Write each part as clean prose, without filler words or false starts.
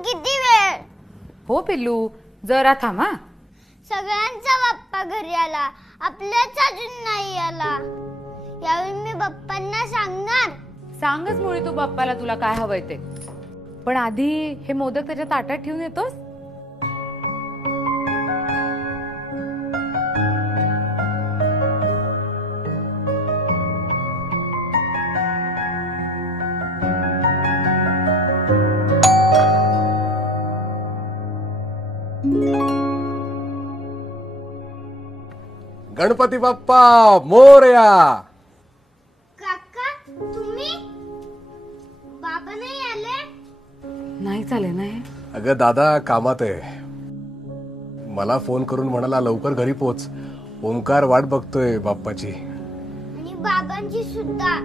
अजून किती वेळ? हो पिल्लू, जरा थांबा. सगळ्यांचा बाप्पा घरी आला, आपल्याच अजून नाही आला. यावेळी मी बाप्पांना सांगणार. सांगच मुळी तू बाप्पाला तुला काय हवंय ते. पण आधी हे मोदक त्याच्या ताटात ठेवून येतोस. गणपती बाप्पा मोरया. काका तुम्ही? बाबा नाही आले? नाही चालेल ना हे. अगं दादा कामात आहे. मला फोन करून म्हणाला लवकर घरी पोच. ओंकार वाट बघतोय बाप्पाची. आणि बाबांची सुद्धा.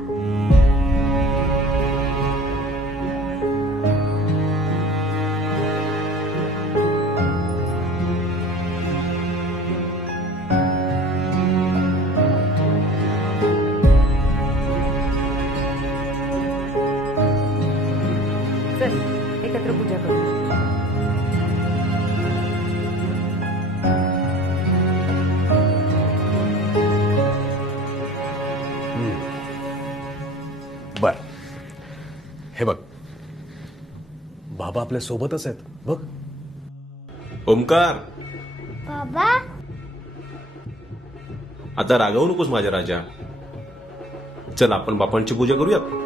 चल एकत्र पूजा करू. बर हे बघ, बाबा आपल्या सोबतच आहेत बघ. ओमकार, बाबा आता रागवू नकोस माझ्या राजा. चल आपण बापांची पूजा करूयात.